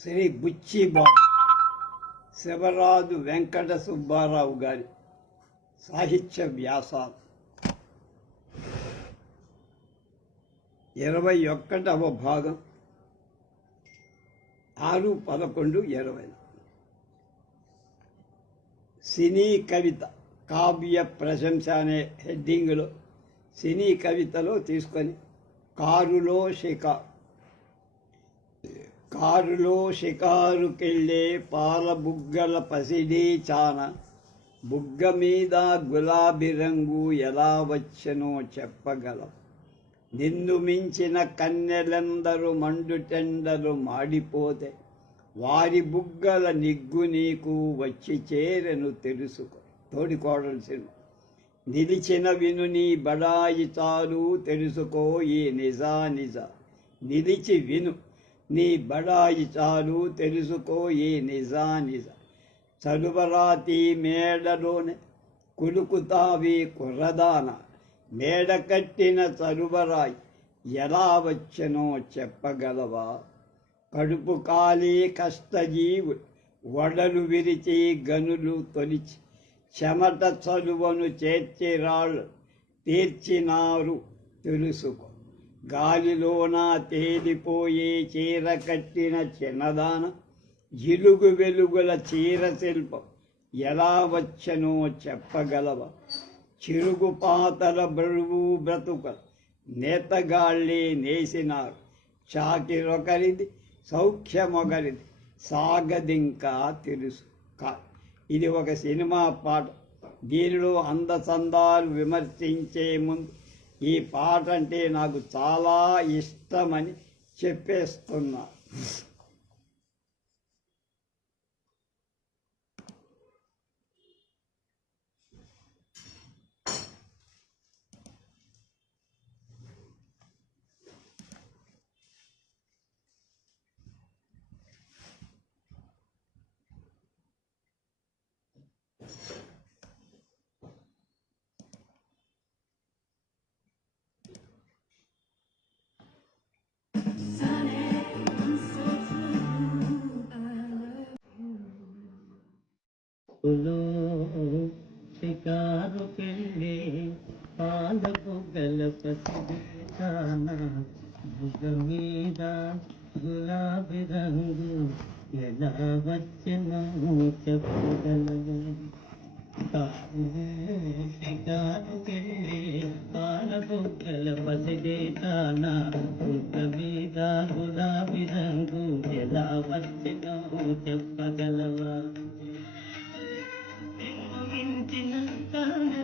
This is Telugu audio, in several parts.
శ్రీ బుచ్చిబా శివరాజు వెంకట సుబ్బారావు గారి సాహిత్య వ్యాసాలు 21వ భాగం 6-11-20 సినీ కవిత కావ్య ప్రశంస అనే హెడ్డింగ్లో సినీ కవితలో తీసుకొని కారులో షికారుకెళ్ళే పాల బుగ్గల పసిడి చాన బుగ్గ మీద గులాబీ రంగు ఎలా వచ్చనో చెప్పగలం. నిన్ను మించిన కన్నెలందరూ మండుటెండలు మాడిపోతే వారి బుగ్గల నిగ్గు నీకు వచ్చి చేరెను తెలుసుకో. తోడికోడలు సినిమా. నిలిచిన విను నీ బడాయి చాలు తెలుసుకో ఈ నిజా నిలిచి విను నీ బడాయి చాలు తెలుసుకో ఈ నిజా చలువరాతి మేడలోనే కులుకుతావి కుర్రదాన మేడ కట్టిన చలువరాయి ఎలా వచ్చనో చెప్పగలవా. కడుపు కాలి కష్టజీవు వడలు విరిచి గనులు తొలిచి చెమట చలువను చేర్చిరాళ్ళు తీర్చినారు తెలుసుకో. గాలిలోన తేలిపోయే చీర కట్టిన చిన్నదాన జిలుగు వెలుగుల చీర శిల్పం ఎలా వచ్చనో చెప్పగలవా. చిరుగు పాతల బరువు బ్రతుకలు నేతగాళ్ళే నేసినారు. చాకిరొకరిది సౌఖ్యమొకరిది సాగదింకా తెలుసు కా. ఇది ఒక సినిమా పాట. దీనిలో అందచందాలు విమర్శించే ముందు ఈ పాట అంటే నాకు చాలా ఇష్టమని చెప్పేస్తున్నా. షికారుకెళ్ళే పాల బుగ్గల పసిదాన బుగ్గ మీద గులాబీ రంగు ఎలా వచ్చనో చెప్పగలవు. షికారుకెళ్ళే పాల బుగ్గల పసిదాన బుగ్గ మీద గులాబీ రంగు ఎలా వచ్చనో చెప్పగలవా.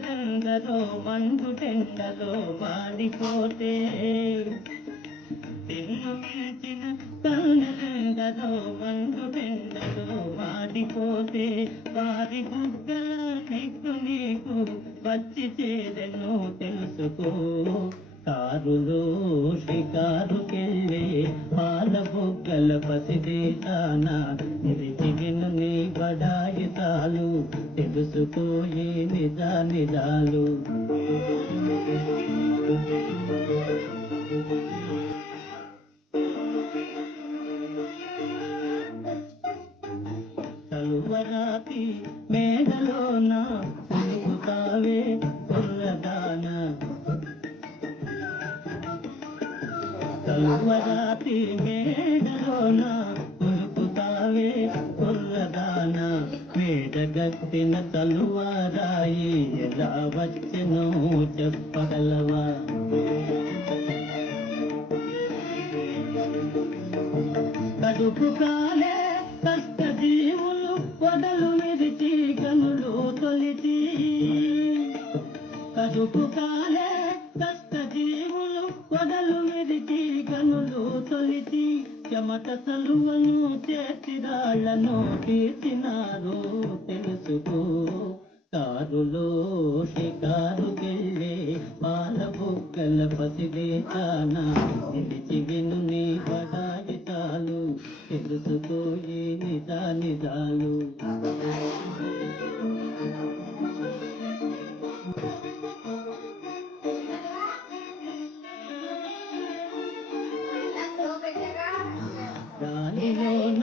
రంగలో మండు టెండలో మాడిపోతే రంగలో మండు టెండలో మాడిపోతే వారి బుగ్గల నిగ్గు నీకు వచ్చి చేరెను తెలుసుకో. కారులో షికారుకెళ్ళే పాల బుగ్గల పసిదేశాన నిలిచి విను నీ బడాయి తాలు తెలుసుకో ఏ నిజాలు. చలువరాతి మేడలోన కులుకుతావే కుర్రదాన చలువరాతి మేడలోన కులుకుతావే కుర్రదాన మేడగట్టిన చలువరాయి ఎలా వచ్చనో చెప్పగలవా. కడుపు కాలే కష్టజీవులు వడలు విరిచి గనులు తొలిచి కడుపు కాలే కష్టజీవులు వడలు విరిచి గనులు తొలిచి చెమట చలువను చేతిరాళ్లను తీర్చినారు తెలుసుకో. కారులో షికారుకెళ్ళే పాల బుగ్గల పసిదేశాన నిలిచి విను నీ బడాయి తాలు తెలుసుకో ఏ నిజాలు. గాలిలోన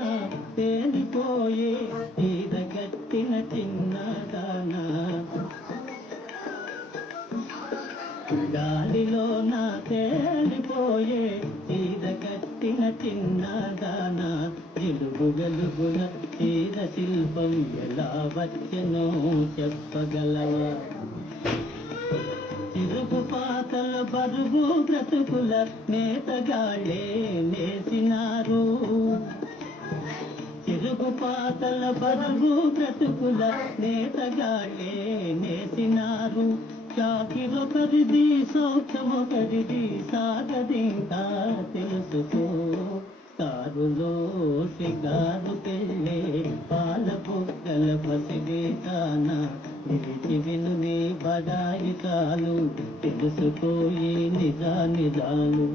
తేలిపోయే తీరగట్టిన చిన్నదానా గాలిలో నా తేలిపోయే తీర కట్టిన చిన్నదానా వెలుగు వెలుగున తీర శిల్పం ఎలా వచ్చెనో చెప్పగలవా తిరుగు పాతల బరువు బ్రతుకుల నేతగాళ్ళే నేసినారు తిరుగుపాతల బరువు బ్రతుకుల నేతగాళ్ళే నేసినారు చాకిరొకరిది సౌఖ్యమొకరిది సాగదింకా తెలుసుకో కారులో సిగారు పెళ్ళే పాల బుగ్గల పసివేతాన నిలిచి విను నీ బడాయి చాలు తెలుసుకోయి నిజాలు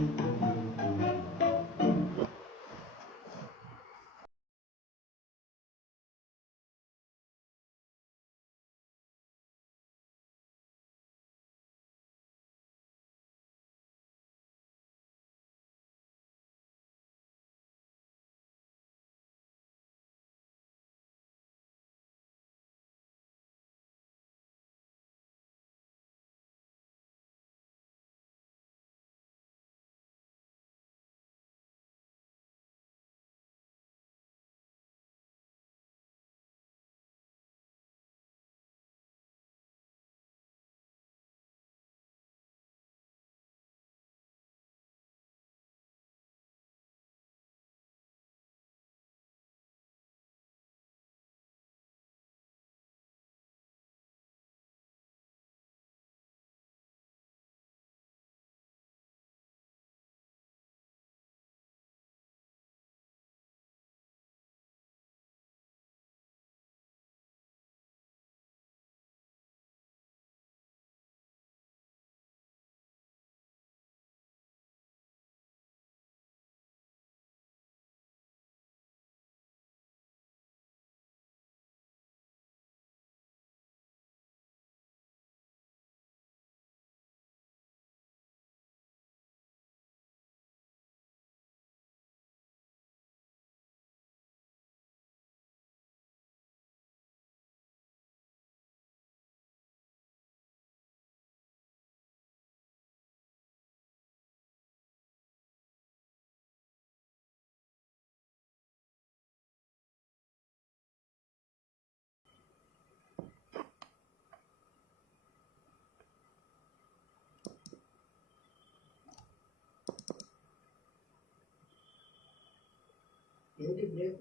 ఏంటి బ్రేక్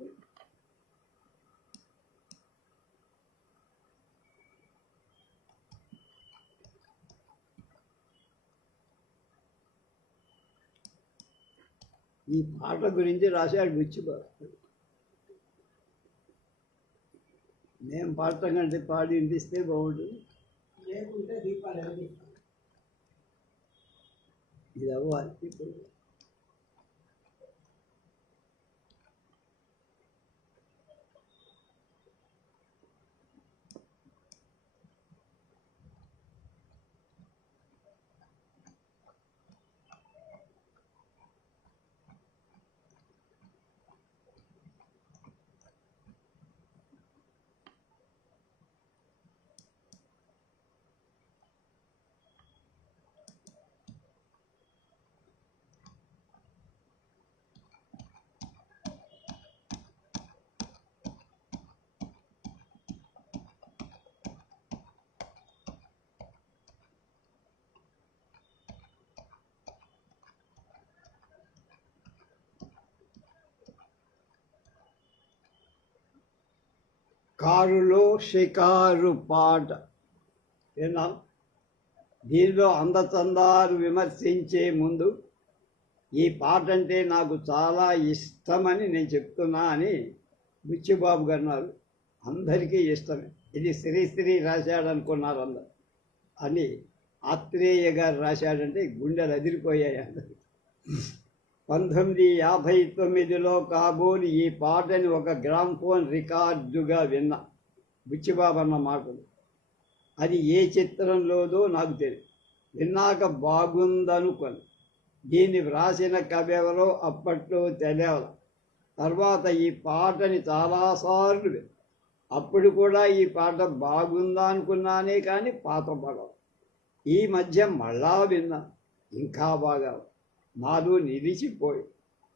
ఈ పాట గురించి రాశాడు బుచ్చిబాబు. నేను పాడటం కంటే పాడి వినిపిస్తే బాగుంటుంది, లేకుంటే దీపాలు వెలిగిస్తాను. ఇది అవ్వాలి ఇప్పుడు. కారులో షికారు పాట విన్నాం. దీనిలో అందచందాలు విమర్శించే ముందు ఈ పాట అంటే నాకు చాలా ఇష్టమని నేను చెప్తున్నా అని బుచ్చిబాబు గారు అన్నారు. అందరికీ ఇష్టమే. ఇది శ్రీశ్రీ రాశాడు అనుకున్నారు అందరు, అని ఆత్రేయ గారు రాశాడంటే గుండెలు అదిరిపోయాయి అందరు. 1959లో కాబోలు ఈ పాటని ఒక గ్రామ్ఫోన్ రికార్డుగా విన్నా, బుచ్చిబాబు అన్న మాటలు. అది ఏ చిత్రంలోదో నాకు తెలియదు. విన్నాక బాగుందనుకొని దీన్ని వ్రాసిన కవి ఎవరో అప్పట్లో తెలియాలి. తర్వాత ఈ పాటని చాలాసార్లు అప్పుడు కూడా ఈ పాట బాగుందా అనుకున్నానే కానీ పాత పడవు. ఈ మధ్య మళ్ళా విన్నా, ఇంకా బాగా నాలో నిలిచిపోయి,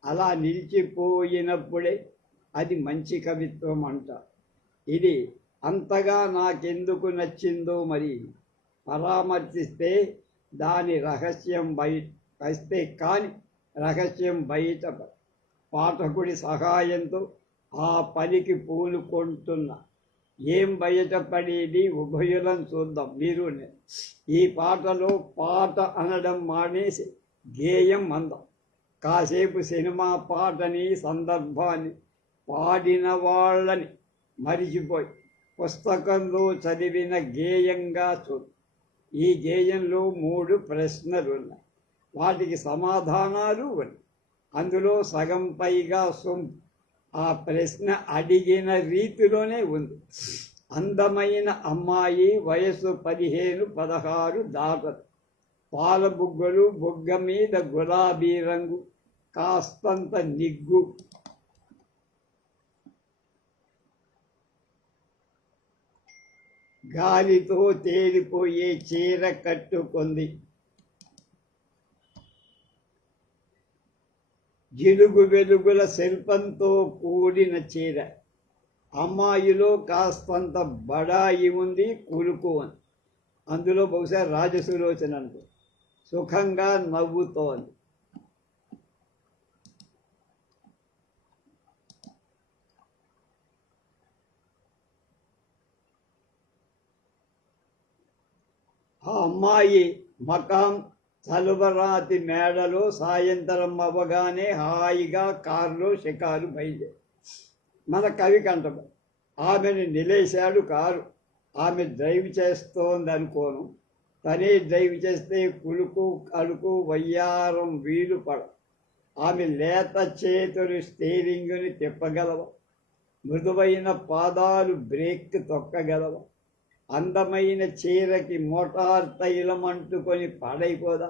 అలా నిలిచిపోయినప్పుడే అది మంచి కవిత్వం అంట. ఇది అంతగా నాకెందుకు నచ్చిందో మరి పరామర్శిస్తే దాని రహస్యం వస్తే కానీ రహస్యం బయట పాఠకుడి సహాయంతో ఆ పనికి పూనుకుంటున్నా. ఏం బయటపడేది ఉభయులను చూద్దాం. మీరు ఈ పాటలో పాట అనడం మానేసి గేయం అందం. కాసేపు సినిమా పాటని సందర్భాన్ని పాడిన వాళ్ళని మరిచిపోయి పుస్తకంలో చదివిన గేయంగా చూద్దాం. ఈ గేయంలో 3 ప్రశ్నలు ఉన్నాయి, వాటికి సమాధానాలు ఉన్నాయి. అందులో సగం పైగా సొంపు ఆ ప్రశ్న అడిగిన రీతిలోనే ఉంది. అందమైన అమ్మాయి, వయసు 15-16 దాటదు. పాల బుగ్గలు, బుగ్గ మీద గులాబీ రంగు, కాస్తంత నిగ్గు, గాలితో తేలిపోయే చీర కట్టుకుంది. జిలుగు వెలుగుల శిల్పంతో కూడిన చీర. అమ్మాయిలో కాస్తంత బడాయి ఉంది, కులుకు అని. అందులో బహుశా రాజసులోచన అంటూ సుఖంగా నవ్వుతోంది. ఆ అమ్మాయి మకాం తలువరాతి మేడలో సాయంత్రం అవ్వగానే హాయిగా కారులో షికారు బయలుదేరి. మన కవి కంటం ఆమెను నిలేశాడు కారు. ఆమె డ్రైవ్ చేస్తోంది అనుకోను. తనే డ్రైవ్ చేస్తే కులుకు కలుకు వయ్యారం వీలు పడ. ఆమె లేత చేతులు స్టీరింగుని తిప్పగలవ, మృదువైన పాదాలు బ్రేక్ తొక్కగలవ. అందమైన చీరకి మోటార్ తైలం అంటుకొని పాడైపోదా?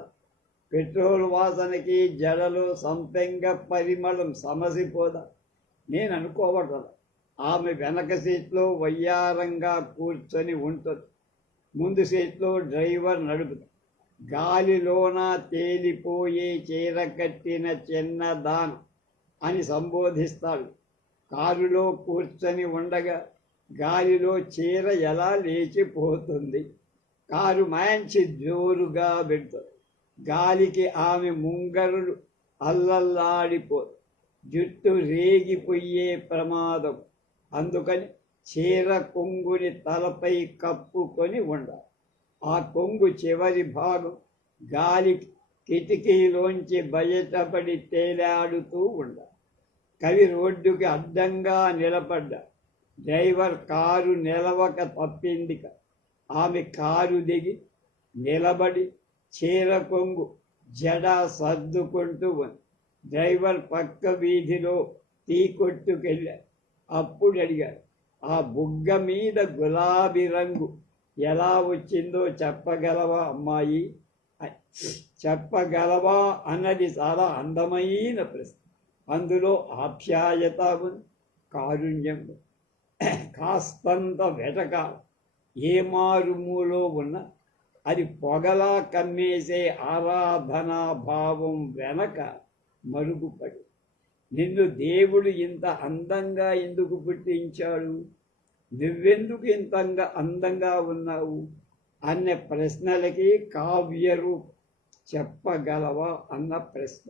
పెట్రోల్ వాసనకి జడలో సంపెంగ పరిమళం సమసిపోదా? నేను అనుకోవటం ఆమె వెనక సీట్లో వయ్యారంగా కూర్చొని ఉంటుంది, ముందు సీట్లో డ్రైవర్ నడుపుతాడు. గాలిలోన తేలిపోయే చీర కట్టిన చిన్నదాన అని సంబోధిస్తాడు. కారులో కూర్చొని ఉండగా గాలిలో చీర ఎలా లేచిపోతుంది. కారు మంచి జోరుగా పెడుతుంది. గాలికి ఆమె ముంగరులు అల్లల్లాడిపో, జుట్టు రేగిపోయే ప్రమాదం. అందుకని చీర కొంగుని తలపై కప్పుకొని ఉండాలి. ఆ కొంగు చివరి భాగం గాలి కిటికీలోంచి బయటపడి తేలాడుతూ ఉండాలి. కవి రోడ్డుకి అడ్డంగా నిలబడ్డా. డ్రైవర్ కారు నిలవక తప్పింది. ఆమె కారు దిగి నిలబడి చీర కొంగు జడ సర్దుకుంటూ ఉంది. డ్రైవర్ పక్క వీధిలో టీ కొట్టుకెళ్ళాడు. అప్పుడు అడిగాడు, ఆ బుగ్గ మీద గులాబీ రంగు ఎలా వచ్చిందో చెప్పగలవా అమ్మాయి? చెప్పగలవా అన్నది చాలా అందమైన ప్రశ్న. అందులో ఆప్యాయత ఉంది, కారుణ్యం, కాస్తంత వెటకాల. ఏ మారుమూలో ఉన్న అది పొగలా కమ్మేసే ఆరాధనా భావం వెనక మరుగుపడి, నిన్ను దేవుడు ఇంత అందంగా ఎందుకు పుట్టించాడు, నువ్వెందుకు ఇంత అందంగా ఉన్నావు అన్న ప్రశ్నలకి కావ్యరూపం. చెప్పగలవా అన్న ప్రశ్న.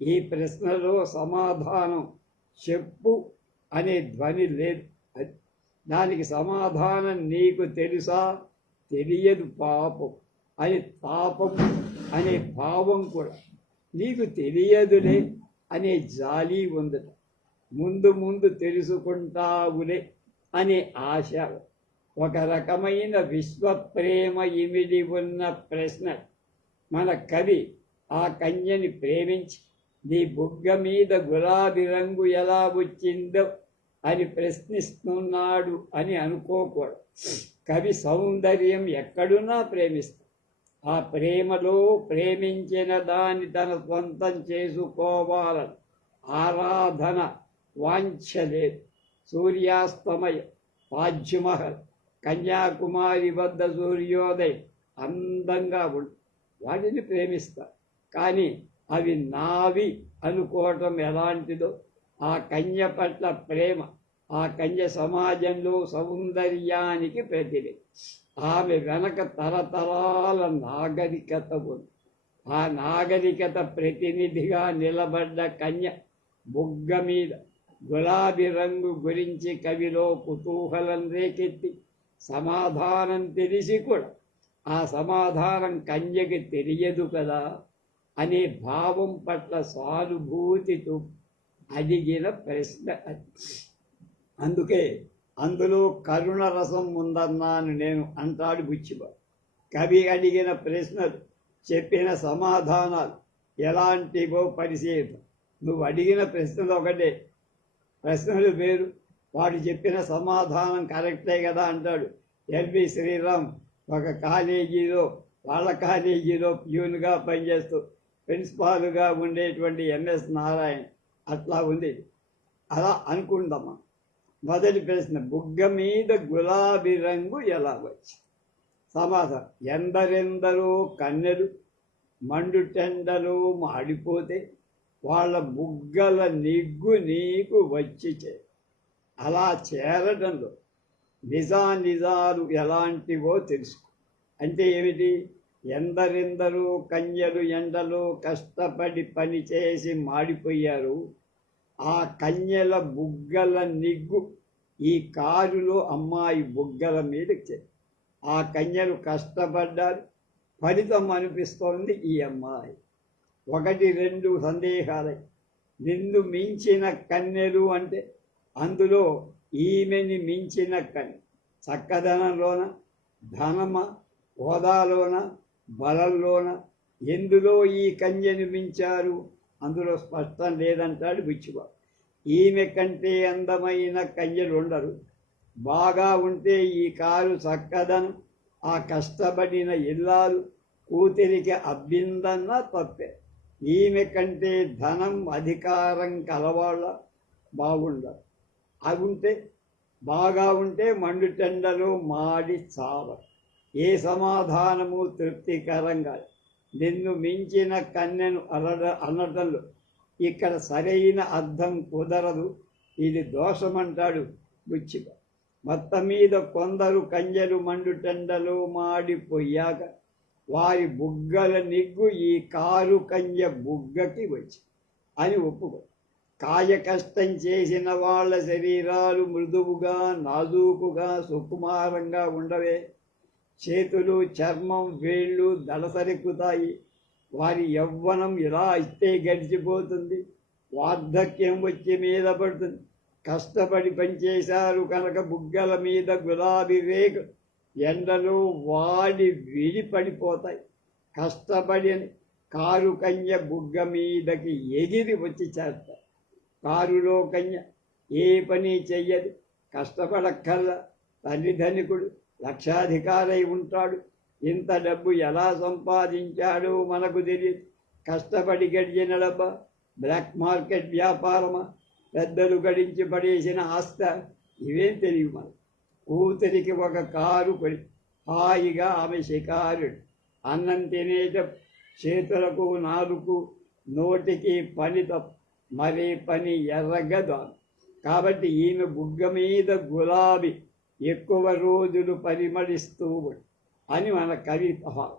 ఈ ప్రశ్నలో సమాధానం చెప్పు అనే ధ్వని లేదు. దానికి సమాధానం నీకు తెలుసా, తెలియదు పాపం అని, తాపం అనే భావం కూడా. నీకు తెలియదులే అనే జాలి ఉందట. ముందు ముందు తెలుసుకుంటావులే అనే ఆశ. ఒక రకమైన విశ్వప్రేమ ఇమిడి ఉన్న ప్రశ్న. మన కవి ఆ కన్యని ప్రేమించి నీ బుగ్గ మీద గులాబీ రంగు ఎలా వచ్చిందో అని ప్రశ్నిస్తున్నాడు అని అనుకోకూడదు. కవి సౌందర్యం ఎక్కడున్నా ప్రేమిస్తాడు. ఆ ప్రేమలో ప్రేమించిన దాన్ని తన సొంతం చేసుకోవాలని ఆరాధన వాంఛ లేదు. సూర్యాస్తమయ, తాజ్మహల్, కన్యాకుమారి వద్ద సూర్యోదయం అందంగా ఉంటుంది. వాటిని ప్రేమిస్తా. కానీ అవి నావి అనుకోవటం ఎలాంటిదో, ఆ కన్య పట్ల ప్రేమ, ఆ కన్య సమాజంలో సౌందర్యానికి ప్రతినిధి. ఆమె వెనక తరతరాల నాగరికత ఉంది. ఆ నాగరికత ప్రతినిధిగా నిలబడ్డ కన్య బుగ్గ మీద గులాబీ రంగు గురించి కవిలో కుతూహలం రేకెత్తి సమాధానం తెలిసి కూడా ఆ సమాధానం కన్యకి తెలియదు కదా అనే భావం పట్ల సానుభూతితో అడిగిన ప్రశ్న అది. అందుకే అందులో కరుణ రసం ఉందన్నాను నేను అంటాడు బుచ్చిబాబు. కవి అడిగిన ప్రశ్నలు, చెప్పిన సమాధానాలు ఎలాంటివో పరిశీలిద్దాం. నువ్వు అడిగిన ప్రశ్నలు ఒకటే, ప్రశ్నలు వేరు, వాడు చెప్పిన సమాధానం కరెక్టే కదా అంటాడు. ఎల్వి శ్రీరామ్ ఒక కాలేజీలో, వాళ్ళ కాలేజీలో ప్యూన్గా పనిచేస్తూ ప్రిన్సిపాల్గా ఉండేటువంటి ఎంఎస్ నారాయణ అట్లా ఉంది. అలా అనుకుందామా. మొదటి ప్రశ్న, బుగ్గ మీద గులాబీ రంగు ఎలా వచ్చి? సమాధానం, ఎందరెందరో కన్నెలు మండుటెండలో మాడిపోతే వాళ్ళ బుగ్గల నిగ్గు నీకు వచ్చి అలా చేరటంలో నిజాలు ఎలాంటివో తెలుసుకో. అంటే ఏమిటి? ఎందరెందరో కన్యలు ఎండలో కష్టపడి పనిచేసి మాడిపోయారు. ఆ కన్యల బుగ్గల నిగ్గు ఈ కారులో అమ్మాయి బుగ్గల మీదకి ఆ కన్యలు కష్టపడ్డారు, ఫలితం అనిపిస్తోంది ఈ అమ్మాయి. 1-2 సందేహాలే. నిన్ను మించిన కన్యలు అంటే అందులో ఈమెని మించిన కన్య చక్కదనంలోన, ధనమ, హోదాలోన, బలంలోన, ఎందులో ఈ కన్యను మించారు? అందులో స్పష్టం లేదంటాడు బుచ్చిబాబు. ఈమె కంటే అందమైన కన్యలు ఉండరు. బాగా ఉంటే ఈ కారు చక్కదనం, ఆ కష్టపడిన ఇల్లాలు కూతురికి అబ్బిందన్న తప్పే. ఈమె కంటే ధనం, అధికారం కలవాళ్ళ బాగుండరు. అవి ఉంటే, బాగా ఉంటే మండుటెండలో మాడి చావ. ఏ సమాధానము తృప్తికరంగా నిన్ను మించిన కన్యను అనటంలో ఇక్కడ సరైన అర్థం కుదరదు. ఇది దోషమంటాడు బుచ్చిబాబు. మొత్తం మీద కొందరు కన్యలు మండుటెండలో మాడిపోయాక వారి బుగ్గల నిగ్గు ఈ కారు కన్య బుగ్గకి వచ్చి అని ఒప్పుకో. కాయ కష్టం చేసిన వాళ్ళ శరీరాలు మృదువుగా, నాజూకుగా, సుకుమారంగా ఉండవే. చేతులు, చర్మం, వేళ్ళు దళసరెక్కుతాయి. వారి యవ్వనం ఇలా ఇస్తే గడిచిపోతుంది. వార్ధక్యం వచ్చి మీద పడుతుంది. కష్టపడి పనిచేశారు కనుక బుగ్గల మీద గులాబీ రేఖ ఎండలో వాడి విడిపడిపోతాయి. కష్టపడి కారు కన్య బుగ్గ మీదకి ఎగిరి వచ్చి చేస్తారు. కారులో కన్య ఏ పని చెయ్యదు, కష్టపడక్కల్లా. తల్లి ధనికుడు, లక్షాధికారై ఉంటాడు. ఇంత డబ్బు ఎలా సంపాదించాడో మనకు తెలియదు. కష్టపడి గడిచిన డబ్బా, బ్లాక్ మార్కెట్ వ్యాపారమా, పెద్దలు గడించి పడేసిన ఆస్త, ఇవేం తెలియదు మనకు. కూతురికి ఒక కారు కొని హాయిగా ఆమె షికారుడు. అన్నం తినేట చేతులకు, నాలుగు, నోటికి పని తప్ప మరే పని ఎర్రగదు. కాబట్టి ఈమె బుగ్గ మీద గులాబీ ఎక్కువ రోజులు పరిమళిస్తూ అని మన కవి భావం.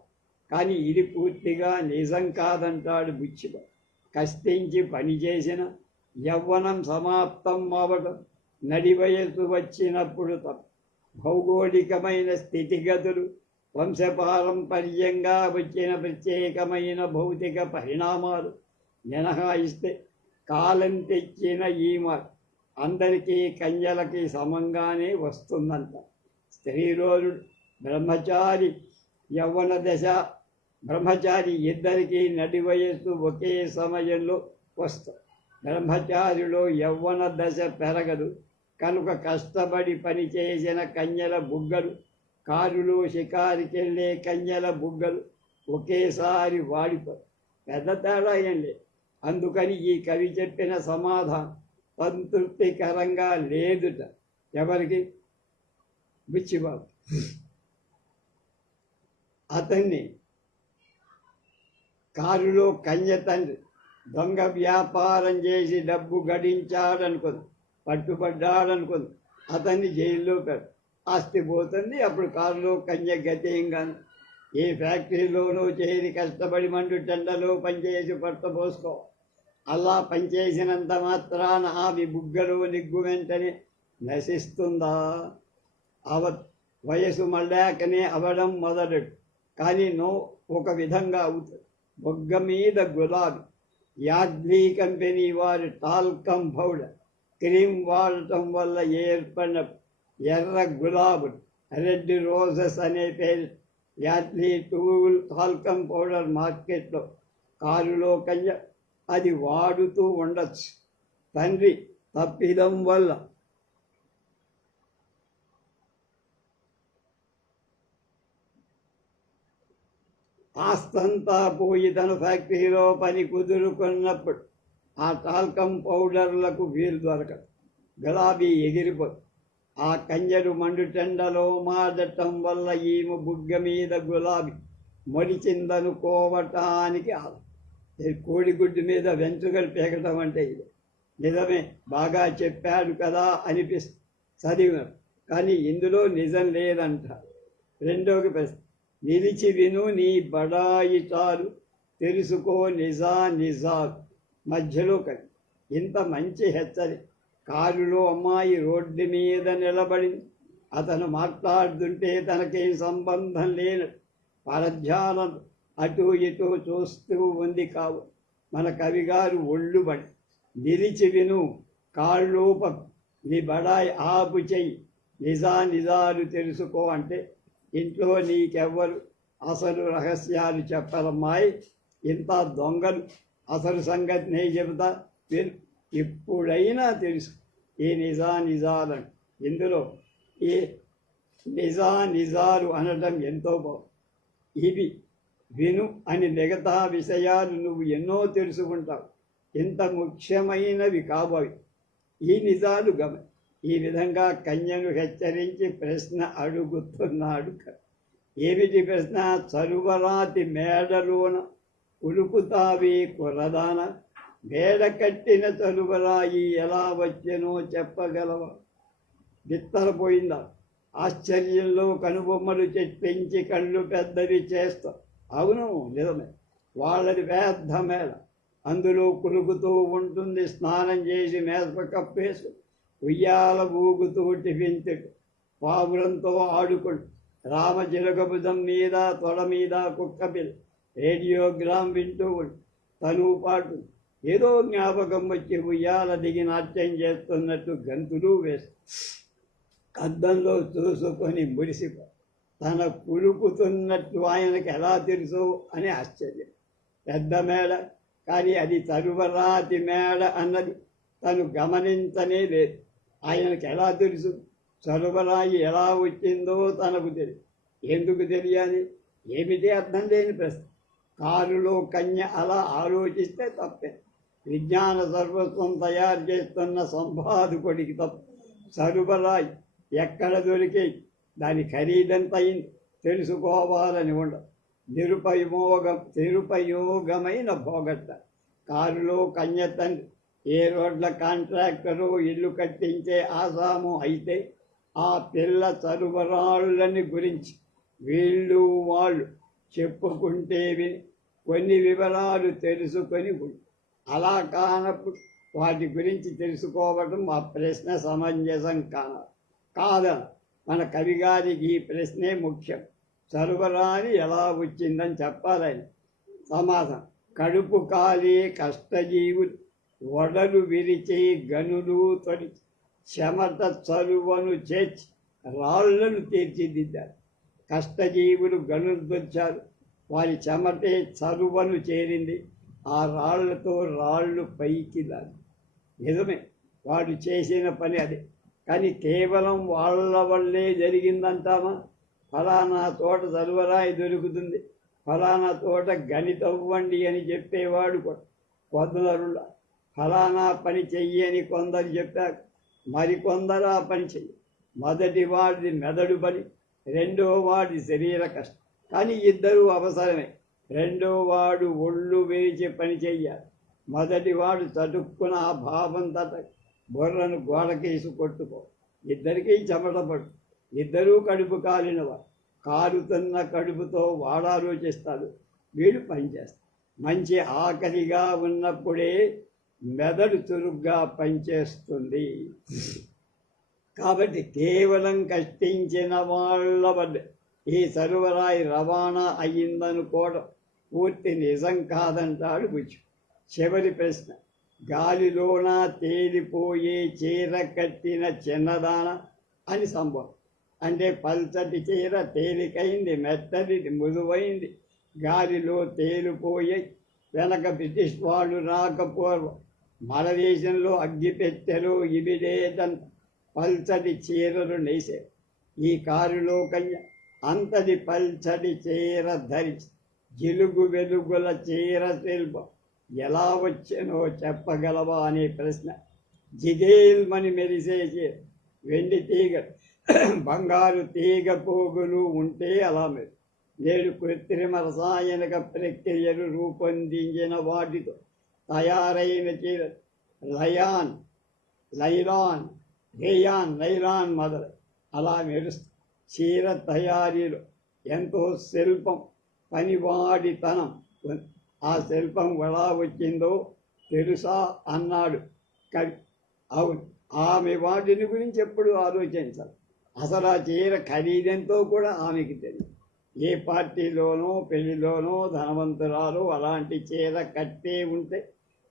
కానీ ఇది పూర్తిగా నిజం కాదంటాడు బుచ్చిబాబు. కష్టించి పనిచేసిన యవ్వనం సమాప్తం అవ్వడం, నడి వయస్సు వచ్చినప్పుడు తప్ప. భౌగోళికమైన స్థితిగతులు, వంశపారంపర్యంగా వచ్చిన ప్రత్యేకమైన భౌతిక పరిణామాలు మినహాయిస్తే కాలం తెచ్చిన ఈ మార్పు అందరికీ కన్యలకి సమంగానే వస్తుందంట. స్త్రీలోనుడు, బ్రహ్మచారి, యవ్వన దశ, బ్రహ్మచారి ఇద్దరికీ నడి వయస్సు ఒకే సమయంలో వస్తుంది. బ్రహ్మచారిలో యవ్వన దశ పెరగదు కనుక కష్టపడి పనిచేసిన కన్యల బుగ్గలు, కారులో షికారికెళ్ళే కన్యల బుగ్గలు ఒకేసారి వాడిపోయి పెద్ద తేడా ఏం లేదు. అందుకని ఈ కవి చెప్పిన సమాధానం సంతృప్తికరంగా లేదుట. ఎవరికి? బుచ్చిబాబు. అతన్ని కారులో కన్య తండ్రి దొంగ వ్యాపారం చేసి డబ్బు గడించాడనుకుంది, పట్టుబడ్డాడనుకుంది, అతన్ని జైల్లో పెట్టు. ఆస్తి పోతుంది. అప్పుడు కారులో కన్య గతేయంగాను ఏ ఫ్యాక్టరీలోనూ చేరి కష్టపడి మండు టెండలో పనిచేసి పట్టబోసుకో. అలా పనిచేసినంత మాత్రాన ఆమె బుగ్గలో నిగ్గు వెంటనే నశిస్తుందా? వయసు మళ్ళాకనే అవడం మొదలెడు. కానీ ఒక విధంగా అవుతుంది. బొగ్గ మీద గులాబీ. యాడ్లీ కంపెనీ వారి టాల్కమ్ పౌడర్ క్రీమ్ వాడటం వల్ల ఏర్పడిన ఎర్ర గులాబులు, రెడ్ రోజెస్ అనే పేరు యాడ్లీ టాల్కమ్ పౌడర్ మార్కెట్లో కారులో కన్య అది వాడుతూ ఉండొచ్చు. తండ్రి తప్పిదం వల్ల ఆస్తంతా పోయి తన ఫ్యాక్టరీలో పని కుదురుకున్నప్పుడు ఆ టాల్కమ్ పౌడర్లకు వీలు దొరకదు. గులాబీ ఎగిరిపోదు. ఆ కన్యలు మండుటెండలో మాడటం వల్ల ఈమె బుగ్గ మీద గులాబీ మొలిచిందనుకోవటానికి కోడిగుడ్డు మీద వెంట్రుకలు పీకటం అంటే ఇది. నిజమే, బాగా చెప్పాడు కదా అనిపిస్తుంది చదివినారు. కానీ ఇందులో నిజం లేదంట. రెండోకి ప్రశ్న, నిలిచి విను నీ బడాయి చాలు, తెలుసుకో నిజాలు. మధ్యలో కలి ఇంత మంచి హెచ్చరి. కారులో అమ్మాయి రోడ్డు మీద నిలబడింది. అతను మాట్లాడుతుంటే తనకేం సంబంధం లేని పరధ్యానం అటు ఇటు చూస్తూ ఉంది. కావు మన కవిగారు ఒళ్ళుబడి నిలిచి విను, కాళ్ళూప, నీ బడాయి ఆపు చెయ్యి, నిజాలు తెలుసుకో అంటే ఇంట్లో నీకెవ్వరు అసలు రహస్యాలు చెప్పరమ్మాయి. ఇంత దొంగలు అసలు సంగతి నేను చెబుతా, ఎప్పుడైనా తెలుసు ఈ నిజాలను. ఇందులో ఈ నిజాలు అనడం ఎంతో బాగుంది. ఇవి విను అని మిగతా విషయాలు నువ్వు ఎన్నో తెలుసుకుంటావు. ఇంత ముఖ్యమైనవి కాబోయి ఈ నిజాలు ఈ విధంగా కన్యను హెచ్చరించి ప్రశ్న అడుగుతున్నాడు. ఏమిటి ప్రశ్న? చరువరాతి మేడలోన ఉలుకుతావి కుర్రదాన, మేడ కట్టిన చరువరాయి ఎలా వచ్చెనో చెప్పగలవా? బిత్తరపోయిందా? ఆశ్చర్యంలో కనుబొమ్మలు చెప్పించి కళ్ళు పెద్దవి చేస్తా. అవును, నిజమే, వాళ్ళది పెద్ద మేడ. అందులో కులుకుతూ ఉంటుంది. స్నానం చేసి మేస కప్పేసు ఉయ్యాల ఊగుతూ టిఫిన్ తిట్టు, పావురంతో ఆడుకుంటూ రామచిలకబుధం మీద తొడ మీద కుక్కపిల్ల రేడియోగ్రామ్ వింటూ ఉండు. తను పాటు ఏదో జ్ఞాపకం వచ్చి ఉయ్యాల దిగి నాట్యం చేస్తున్నట్టు గంతులు వేస్తూ అద్దంలో చూసుకొని మురిసిపో. తన కులుకుతున్నట్టు ఆయనకు ఎలా తెలుసు అని ఆశ్చర్యం. పెద్ద మేడ, కానీ అది తరువరాతి మేడ అన్నది తను గమనించనే లేదు. ఆయనకు ఎలా తెలుసు? చరువరాయి ఎలా వచ్చిందో తనకు తెలియదు. ఎందుకు తెలియాలి? ఏమిటి అర్థం లేని ప్రశ్న. కారులో కన్య అలా ఆలోచిస్తే తప్పే. విజ్ఞాన సర్వస్వం తయారు చేస్తున్న సంపాదకుడికి తప్పు. చరువరాయి ఎక్కడ దొరికే, దాని ఖరీదంత అయింది తెలుసుకోవాలని ఉండదు. నిరుపయోగమైన భోగట్ట. కారులో కన్య తండ్రి ఏ రోడ్ల కాంట్రాక్టరు ఇల్లు కట్టించే ఆసాము అయితే ఆ పిల్ల చరువరాళ్ళని గురించి వాళ్ళు చెప్పుకుంటే విని కొన్ని వివరాలు తెలుసుకొని అలా కానప్పుడు వాటి గురించి తెలుసుకోవడం మా ప్రశ్న సమంజసం కాదని మన కవిగారికి ఈ ప్రశ్నే ముఖ్యం. చరువరాని ఎలా వచ్చిందని చెప్పాలని సమాధానం. కడుపు కాలి కష్టజీవులు వడలు విరిచి గనులు తొలిచి చెమట చరువను చేర్చి రాళ్లను తీర్చిదిద్దారు. కష్టజీవులు గనులు తొలిచారు. వారి చెమటే చరువను చేరింది. ఆ రాళ్లతో రాళ్ళు పైకి దాని. నిజమే, వాడు చేసిన పని అదే. కానీ కేవలం వాళ్ళ వల్లే జరిగిందంటామా? ఫలానా తోట చరువరాయి దొరుకుతుంది, ఫలానా తోట గని తవ్వండి అని చెప్పేవాడు కొందరుల ఫలానా పని చెయ్యని కొందరు చెప్పారు, మరికొందరు ఆ పని చెయ్యి. మొదటి వాడిది మెదడు పని, రెండో వాడి శరీర కష్టం. కానీ ఇద్దరూ అవసరమే. రెండో వాడు ఒళ్ళు వేచి పని చెయ్యాలి. మొదటివాడు చటుక్కున ఆ భావం తట బుర్రను గోడకేసి కొట్టుకో. ఇద్దరికీ చెమట పడు, ఇద్దరూ కడుపు కాలినవాడు. కారుతున్న కడుపుతో వాడు ఆలోచిస్తాడు, వీడు పనిచేస్తాడు. మంచి ఆకలిగా ఉన్నప్పుడే మెదడు చురుగ్గా పనిచేస్తుంది. కాబట్టి కేవలం కష్టించిన వాళ్ళ వద్ద ఈ సరువరాయి రవాణా అయ్యిందనుకోవడం పూర్తి నిజం కాదంటాడు బుచ్చు. చివరి ప్రశ్న, గాలిలోన తేలిపోయే చీర కట్టిన చిన్నదాన అని సంభవం. అంటే పల్చటి చీర తేలికైంది, మెత్తది, మృదువైంది, గాలిలో తేలిపోయే. వెనక బ్రిటిష్ వాళ్ళు రాకపోవడం మన దేశంలో అగ్గిపెట్టెలు ఇవిడేటంత పల్చటి చీరలు నేసారు. ఈ కారులో కన్య అంతటి పల్చటి చీర ధరించి జిలుగు వెలుగుల చీర శిల్పం ఎలా వచ్చనో చెప్పగలవా అనే ప్రశ్న. జిగేల్మని మెరిసే చీర, వెండి తీగ, బంగారు తీగ పోగులు ఉంటే అలా మెరు. నేడు కృత్రిమ రసాయనిక ప్రక్రియలు రూపొందించిన వాటితో తయారైన చీర లైలాన్ మొదలు అలా మెరుస్తుంది. చీర తయారీలో ఎంతో శిల్పం, పనివాడితనం ఉంది. ఆ శిల్పం ఎలా వచ్చిందో తెలుసా అన్నాడు కవి. అవును, ఆమె వాటిని గురించి ఎప్పుడు ఆలోచించాలి. అసలు ఆ చీర ఖరీదెంతో కూడా ఆమెకి తెలియదు. ఏ పార్టీలోనో పెళ్లిలోనో ధనవంతురాలు అలాంటి చీర కట్టే ఉంటే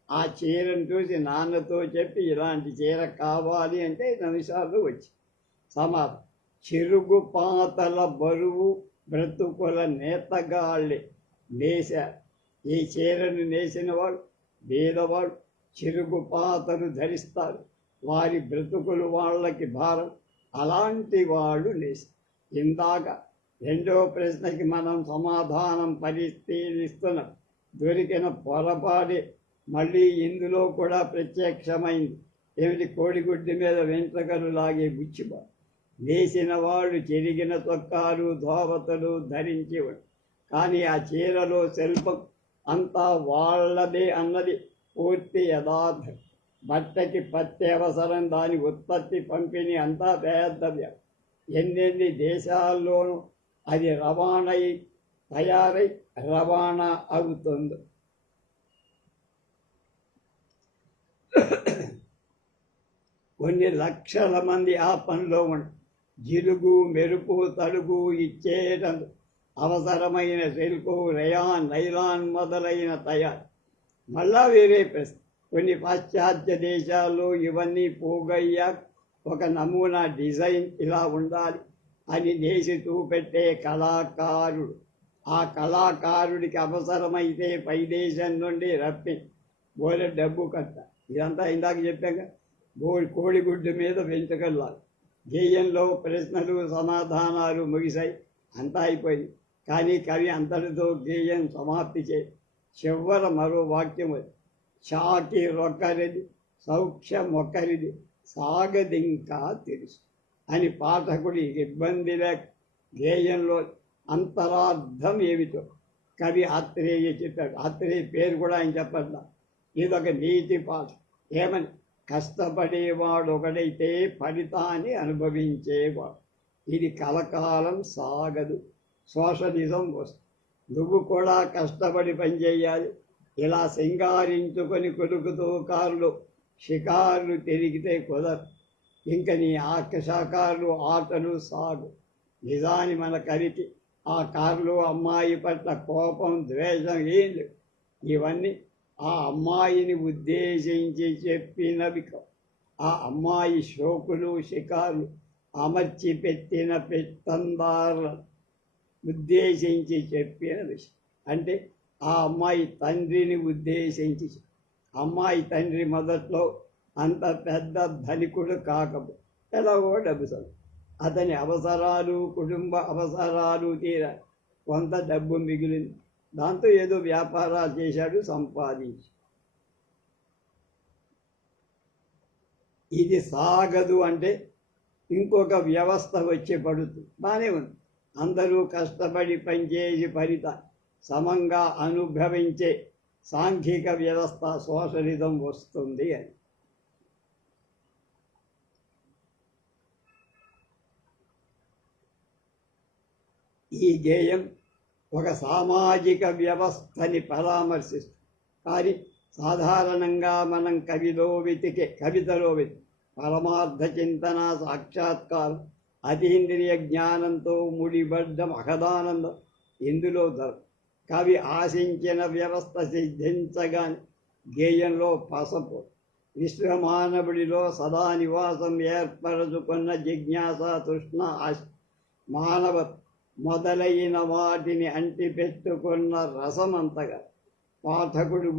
ఆ చీరను చూసి నాన్నతో చెప్పి ఇలాంటి చీర కావాలి అంటే నిమిషాలు వచ్చి సమాధానం. చిరుగు పాతల బరువు బ్రతుకుల నేతగాళ్ళే నేశారు. ఈ చీరను నేసిన వాడు బీదవాడు చిరుగు పాతలు ధరిస్తారు. వారి బ్రతుకులు వాళ్ళకి భారం. అలాంటి వాళ్ళు నేసి. ఇందాక రెండో ప్రశ్నకి మనం సమాధానం పరిశీలిస్తున్నాం. దొరికిన పొరపాడే మళ్ళీ ఇందులో కూడా ప్రత్యక్షమైంది. ఏమిటి? కోడిగుడ్డి మీద వెంట్రుకలు లాగే బుచ్చిబా. నేసిన వాళ్ళు చెరిగిన చొక్కాలు ధోవతలు ధరించేవాడు. కానీ ఆ చీరలో శిల్పం అంతా వాళ్ళదే అన్నది పూర్తి యథార్థం. బట్టకి పత్తి అవసరం, దాని ఉత్పత్తి పంపిణీ అంతా పెద్ద ఎన్నెన్ని దేశాల్లోనూ అది తయారై రవాణా అవుతుంది. కొన్ని లక్షల మంది ఆ పనిలో ఉంటారు. జిలుగు మెరుపు తడుగు ఇచ్చేటందుకు అవసరమైన సిల్కు, రేయాన్, నైలాన్ మొదలైన తయారు. మళ్ళా వేరే ప్రశ్న, కొన్ని పాశ్చాత్య దేశాల్లో ఇవన్నీ పోగయ్యా ఒక నమూనా డిజైన్ ఇలా ఉండాలి అని నేసి చూపెట్టే కళాకారుడు. ఆ కళాకారుడికి అవసరమైతే పై దేశం నుండి రప్పి బోలె డబ్బు కట్ట. ఇదంతా ఇందాక చెప్పాక కోడిగుడ్డు మీద వెంట్రుకల్లాలి. గేయంలో ప్రశ్నలు సమాధానాలు ముగిశాయి, అంతా అయిపోయింది. కానీ కవి అంతటితో గేయం సమాప్తి చేయి. చివర మరో వాక్యం, చాకి రొక్కరిది సౌఖ్యం ఒక్కరిది సాగదింకా తెలుసు అని పాఠకుడి ఇబ్బంది లేక గేయంలో అంతరార్థం ఏమిటో కవి ఆత్రేయ చెప్పాడు. ఆత్రేయ పేరు కూడా ఆయన చెప్పట్లా. ఇదొక నీతి పాఠం. ఏమని? కష్టపడేవాడు ఒకడైతే ఫలితాన్ని అనుభవించేవాడు. ఇది కలకాలం సాగదు. సోషలిజం వస్తుంది. నువ్వు కూడా కష్టపడి పనిచేయాలి. ఇలా సింగారించుకొని కొడుకుతో కారులో షికారులు తిరిగితే కుదరదు. ఇంక నీ షికారులు ఆటలు సాగు. నిజాన్ని మన కవికి ఆ కారులో అమ్మాయి పట్ల కోపం, ద్వేషం ఏం లేవు. ఇవన్నీ ఆ అమ్మాయిని ఉద్దేశించి చెప్పినవి. ఆ అమ్మాయి షోకులు షికారులు అమర్చి పెట్టిన పెత్తందారులను ఉద్దేశించి చెప్పిన విషయం. అంటే ఆ అమ్మాయి తండ్రిని ఉద్దేశించి. అమ్మాయి తండ్రి మొదట్లో అంత పెద్ద ధనికుడు కాకపో, ఎలాగో డబ్బు చదువు. అతని అవసరాలు, కుటుంబ అవసరాలు తీరా కొంత డబ్బు మిగిలింది. దాంతో ఏదో వ్యాపారాలు చేశాడు, సంపాదించి. ఇది సాగదు అంటే ఇంకొక వ్యవస్థ వచ్చి పడుతుంది. బాగానే ఉంది. అందరూ కష్టపడి పనిచేసి ఫలిత సమంగా అనుభవించే సాంఘిక వ్యవస్థ సోషలిజం వస్తుంది అని. ఈ గేయం ఒక సామాజిక వ్యవస్థని పరామర్శిస్తుంది. కానీ సాధారణంగా మనం కవితలో వెతికే పరమార్థ చింతన సాక్షాత్కారం అతీంద్రియ జ్ఞానంతో ముడిపడ్డ మహదానందం ఇందులో దొరకదు. కవి ఆశించిన వ్యవస్థ సిద్ధించగానే గేయంలో పసపు విశ్వమానవుడిలో సదా నివాసం ఏర్పరచుకున్న జిజ్ఞాస తృష్ణ ఆశ మానవ మొదలైన వాటిని అంటిపెట్టుకున్న రసమంతగా పాఠకుడు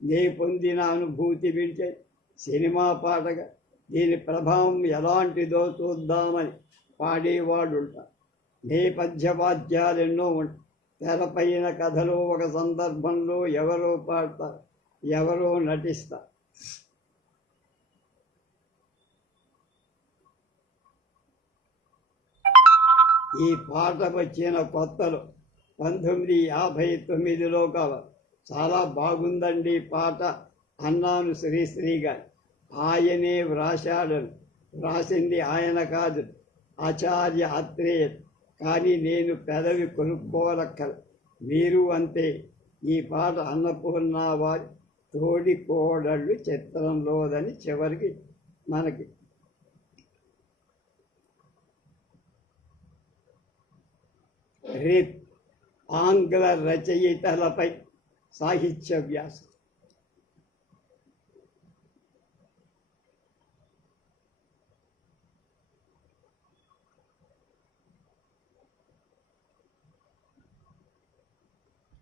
నే పొందిన అనుభూతి విడిచే సినిమా పాటగా దీని ప్రభావం ఎలాంటిదో చూద్దామని పాడేవాడుంటారు. నేపథ్య వాద్యాలెన్నో ఉంటాయి. తెరపైన కథలో ఒక సందర్భంలో ఎవరో పాడతారు, ఎవరో నటిస్తారు. ఈ పాట వచ్చిన కొత్తలో 1959లో కావాలి. చాలా బాగుందండి పాట అన్నాను శ్రీశ్రీ గారు. ఆయనే వ్రాశాడను. వ్రాసింది ఆయన కాదు, ఆచార్య అత్రేయ. కానీ నేను పెదవి కొనుక్కోలక్కల. మీరు అంతే. ఈ పాట అన్నపూర్ణ వారి తోడి కోడళ్ళు చిత్రంలోదని చివరికి మనకి ఆంగ్ల రచయితలపై సాహిత్య వ్యాసం.